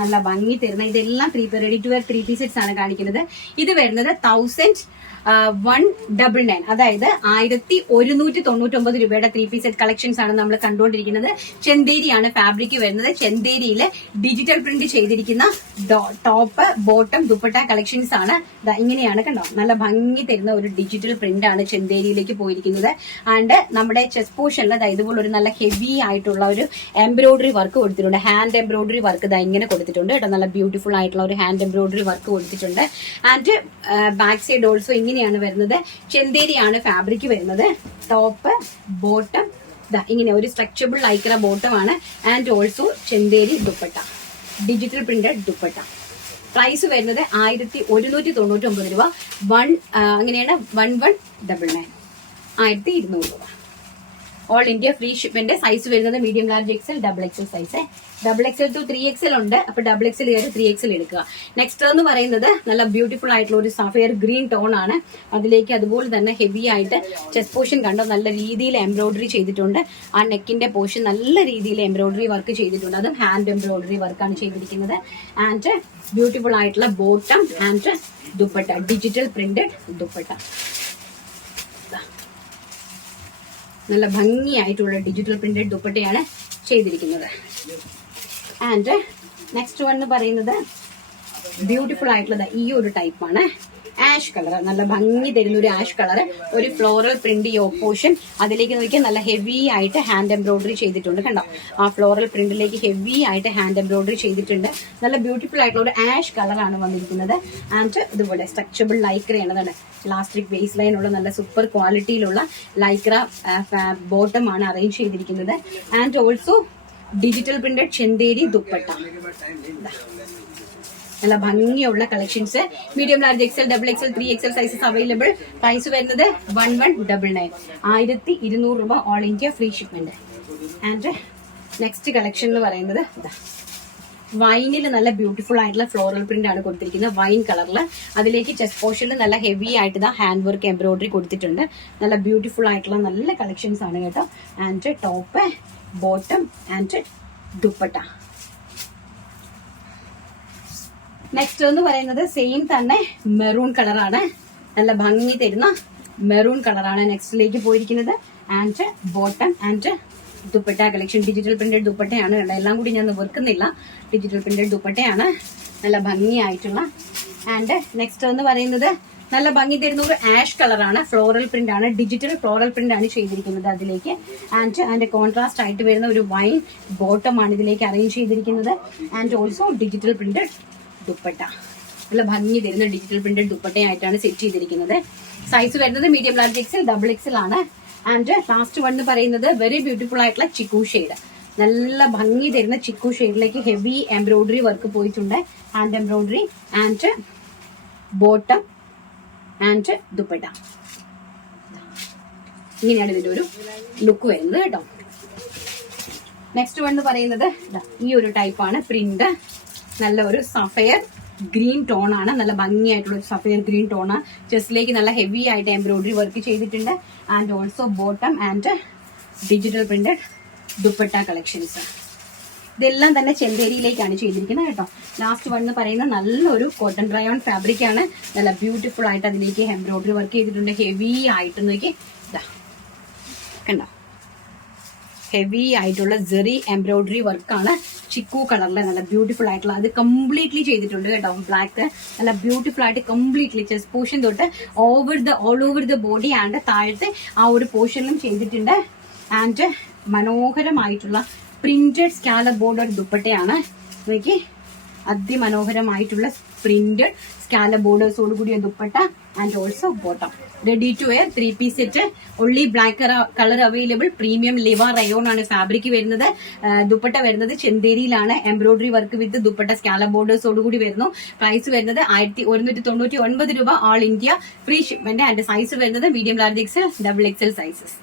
നല്ല ഭംഗി തരുന്ന ഇതെല്ലാം ready to wear 3 piece sets ആണ് കാണിക്കുന്നത്. ഇത് വരുന്നത് 1199, അതായത് 1199 രൂപയുടെ 3 പീസ് സെറ്റ് കളക്ഷൻസ് ആണ് നമ്മൾ കണ്ടുകൊണ്ടിരിക്കുന്നത്. ചെന്തേരിയാണ് ഫാബ്രിക് വരുന്നത്. ചെന്തേരിയില് ഡിജിറ്റൽ പ്രിന്റ് ചെയ്തിരിക്കുന്ന ടോപ്പ് ബോട്ടം ദുപ്പട്ട കളക്ഷൻസ് ആണ്. ഇങ്ങനെയാണ് കണ്ടോ, നല്ല ഭംഗി തരുന്ന ഒരു ഡിജിറ്റൽ പ്രിന്റ് ആണ് ചെന്തേരിയിലേക്ക് പോയിരിക്കുന്നത്. ആൻഡ് നമ്മുടെ ചെസ്റ്റ് പോർഷനിൽ ഇതുപോലെ ഒരു നല്ല ഹെവി ആയിട്ടുള്ള ഒരു എംബ്രോയിഡറി വർക്ക് കൊടുത്തിട്ടുണ്ട്. ഹാൻഡ് എംബ്രോയിഡറി വർക്ക് ഇങ്ങനെ കൊടുത്തിട്ടുണ്ട് കേട്ടോ. നല്ല ബ്യൂട്ടിഫുൾ ആയിട്ടുള്ള ഒരു ഹാൻഡ് എംബ്രോയിഡറി വർക്ക് കൊടുത്തിട്ടുണ്ട്. ആൻഡ് ബാക്ക് സൈഡ് ഓൾസോ ഇങ്ങനെയാണ് വരുന്നത്. ചെന്തേരിയാണ് ഫാബ്രിക് വരുന്നത്. ടോപ്പ് ബോട്ടം ഇങ്ങനെ ഒരു സ്ട്രക്ചറബിൾ ലൈക്ര ബോട്ടം ആണ്. And also Chanderi dupatta, digital printed dupatta. Price വരുന്നത് 1199 രൂപ. അങ്ങനെയാണ് 1199, 1200 രൂപ. All India free shipment. Size വരുന്നത് medium large XL, double XL size. Double XL to 3XL ഉണ്ട്. അപ്പൊ ഡബിൾ എക്സൽ കയറി 3XL എടുക്കുക. നെക്സ്റ്റ് എന്ന് പറയുന്നത് നല്ല ബ്യൂട്ടിഫുൾ ആയിട്ടുള്ള ഒരു സഫയർ ഗ്രീൻ ടോൺ ആണ്. അതിലേക്ക് അതുപോലെ തന്നെ ഹെവി ആയിട്ട് ചെസ്റ്റ് പോർഷൻ കണ്ടോ, നല്ല രീതിയിൽ എംബ്രോയിഡറി ചെയ്തിട്ടുണ്ട്. ആ നെക്കിന്റെ പോർഷൻ നല്ല രീതിയിൽ എംബ്രോയിഡറി വർക്ക് ചെയ്തിട്ടുണ്ട്. അതും ഹാൻഡ് എംബ്രോയിഡറി വർക്കാണ് ചെയ്തിരിക്കുന്നത്. ആൻഡ് ബ്യൂട്ടിഫുൾ ആയിട്ടുള്ള bottom and dupatta, digital printed dupatta. നല്ല ഭംഗിയായിട്ടുള്ള ഡിജിറ്റൽ പ്രിന്റഡ് ദുപ്പട്ടയാണ് ചെയ്തിരിക്കുന്നത്. ആൻഡ് നെക്സ്റ്റ് വൺ എന്ന് പറയുന്നത് ബ്യൂട്ടിഫുൾ ആയിട്ടുള്ളത് ഈ ഒരു ടൈപ്പാണ്. ആഷ് കളർ, നല്ല ഭംഗി തരുന്ന ഒരു ആഷ് കളർ. ഒരു ഫ്ലോറൽ പ്രിന്റ് ഈ ഓപ്പോഷൻ. അതിലേക്ക് നോക്കിയാൽ നല്ല ഹെവി ആയിട്ട് ഹാൻഡ് എംബ്രോയിഡറി ചെയ്തിട്ടുണ്ട്. കണ്ടോ, ആ ഫ്ലോറൽ പ്രിന്റിലേക്ക് ഹെവി ആയിട്ട് ഹാൻഡ് എംബ്രോയിഡറി ചെയ്തിട്ടുണ്ട്. നല്ല ബ്യൂട്ടിഫുൾ ആയിട്ടുള്ള ഒരു ആഷ് കളറാണ് വന്നിരിക്കുന്നത്. ആൻഡ് ഇതുപോലെ സ്ട്രക്ചറബിൾ ലൈക്രയാണ്. ഇലാസ്റ്റിക് ബേസ് ലൈൻ ഉള്ള നല്ല സൂപ്പർ ക്വാളിറ്റിയിലുള്ള ലൈക്ര ബോട്ടം ആണ് അറേഞ്ച് ചെയ്തിരിക്കുന്നത്. And also digital printed Chanderi dupatta. നല്ല ഭംഗിയുള്ള collections. Medium large XL, double XL, 3XL sizes available. Price വരുന്നത് 1199, 1200 രൂപ. All India free shipment. And next collection എന്ന് പറയുന്നത് വൈനിൽ നല്ല ബ്യൂട്ടിഫുൾ ആയിട്ടുള്ള ഫ്ലോറൽ പ്രിന്റ് ആണ് കൊടുത്തിരിക്കുന്നത്. വൈൻ കളറിൽ അതിലേക്ക് ചെസ്റ്റ് പോർഷനിൽ നല്ല ഹെവി ആയിട്ട് ഹാൻഡ് വർക്ക് എംബ്രോയിഡറി കൊടുത്തിട്ടുണ്ട്. നല്ല ബ്യൂട്ടിഫുൾ ആയിട്ടുള്ള നല്ല കളക്ഷൻസ് ആണ് കേട്ടോ. And top bottom and dupatta. Next എന്ന് പറയുന്നത് സെയിം തന്നെ മെറൂൺ കളറാണ്. നല്ല ഭംഗി തരുന്ന മെറൂൺ കളറാണ് നെക്സ്റ്റിലേക്ക് പോയിരിക്കുന്നത്. And bottom and dupatta collection. Digital printed ദുപ്പട്ടയാണ്. എല്ലാം കൂടി ഞാൻ വെറുക്കുന്നില്ല. ഡിജിറ്റൽ പ്രിന്റഡ് ദുപ്പട്ടയാണ്, നല്ല ഭംഗിയായിട്ടുള്ള. ആൻഡ് നെക്സ്റ്റ് എന്ന് പറയുന്നത് നല്ല ഭംഗി തരുന്ന ഒരു ആഷ് കളറാണ്. ഫ്ലോറൽ പ്രിന്റ് ആണ്, ഡിജിറ്റൽ ഫ്ലോറൽ പ്രിന്റ് ആണ് ചെയ്തിരിക്കുന്നത് അതിലേക്ക്. ആൻഡ് അതിന്റെ കോൺട്രാസ്റ്റ് ആയിട്ട് വരുന്ന ഒരു വൈൻ ബോട്ടം ആണ് ഇതിലേക്ക് അറേഞ്ച് ചെയ്തിരിക്കുന്നത്. And also digital printed dupatta. നല്ല ഭംഗി തരുന്ന ഡിജിറ്റൽ പ്രിന്റഡ് ദുപ്പട്ടയായിട്ടാണ് സെറ്റ് ചെയ്തിരിക്കുന്നത്. സൈസ് വരുന്നത് medium large XL, double Excel ആണ്. ആൻഡ് ലാസ്റ്റ് വൺ എന്ന് പറയുന്നത് വെരി ബ്യൂട്ടിഫുൾ ആയിട്ടുള്ള ചിക്കു ഷെയ്ഡ്. നല്ല ഭംഗി തരുന്ന ചിക്കു ഷെയ്ഡിലേക്ക് ഹെവി എംബ്രോയിഡറി വർക്ക് പോയിട്ടുണ്ട്. Hand embroidery and bottom and dupatta. ഇങ്ങനെയാണ് ഇതിന്റെ ഒരു ലുക്ക് വരുന്നത് കേട്ടോ. നെക്സ്റ്റ് വൺ എന്ന് പറയുന്നത് ഈ ഒരു ടൈപ്പാണ് പ്രിന്റ്. നല്ല ഒരു സഫയർ ഗ്രീൻ ടോൺ ആണ്. നല്ല ഭംഗിയായിട്ടുള്ള ഒരു സഫയർ ഗ്രീൻ ടോൺ ആണ്. ചെസ്റ്റിലേക്ക് നല്ല ഹെവി ആയിട്ട് എംബ്രോയിഡറി വർക്ക് ചെയ്തിട്ടുണ്ട്. And also bottom and digital printed dupatta collections. ഇതെല്ലാം തന്നെ ചെന്തേരിയിലേക്കാണ് ചെയ്തിരിക്കുന്നത് കേട്ടോ. ലാസ്റ്റ് വൺ എന്ന് പറയുന്നത് നല്ലൊരു കോട്ടൺ റയോൺ ഫാബ്രിക് ആണ്. നല്ല ബ്യൂട്ടിഫുൾ ആയിട്ട് അതിലേക്ക് എംബ്രോയിഡറി വർക്ക് ചെയ്തിട്ടുണ്ട്. ഹെവി ആയിട്ട് നോക്കി കണ്ടോ, ഹെവി ആയിട്ടുള്ള ജെറി എംബ്രോയിഡറി വർക്കാണ്. ചിക്കു കളറിലെ നല്ല ബ്യൂട്ടിഫുൾ ആയിട്ടുള്ള അത് കംപ്ലീറ്റ്ലി ചെയ്തിട്ടുണ്ട് കേട്ടോ. ബ്ലാക്ക് നല്ല ബ്യൂട്ടിഫുൾ ആയിട്ട് കംപ്ലീറ്റ്ലി ചെസ്റ്റ് പോർഷൻ തൊട്ട് all over the body and താഴത്തെ ആ ഒരു പോർഷനിലും ചെയ്തിട്ടുണ്ട്. ആൻഡ് മനോഹരമായിട്ടുള്ള പ്രിന്റഡ് സ്കാലപ്പ് ബോർഡർ ദുപ്പട്ടയാണ്. നോക്കി, അതിമനോഹരമായിട്ടുള്ള പ്രിന്റഡ് സ്കാലപ്പ് ബോർഡേഴ്സോട് കൂടിയ dupatta and also bottom. Ready to wear 3 piece set. Only black colour available. Premium Liva rayon ആണ് ഫാബ്രിക് വരുന്നത്. ദുപ്പട്ട വരുന്നത് ചെന്തേരിയിലാണ്. Embroidery work with dupatta scallop ബോർഡേഴ്സോട് കൂടി വരുന്നു. പ്രൈസ് വരുന്നത് 1199 രൂപ. All India free shipment. And size വരുന്നത് medium large XL, double XL sizes.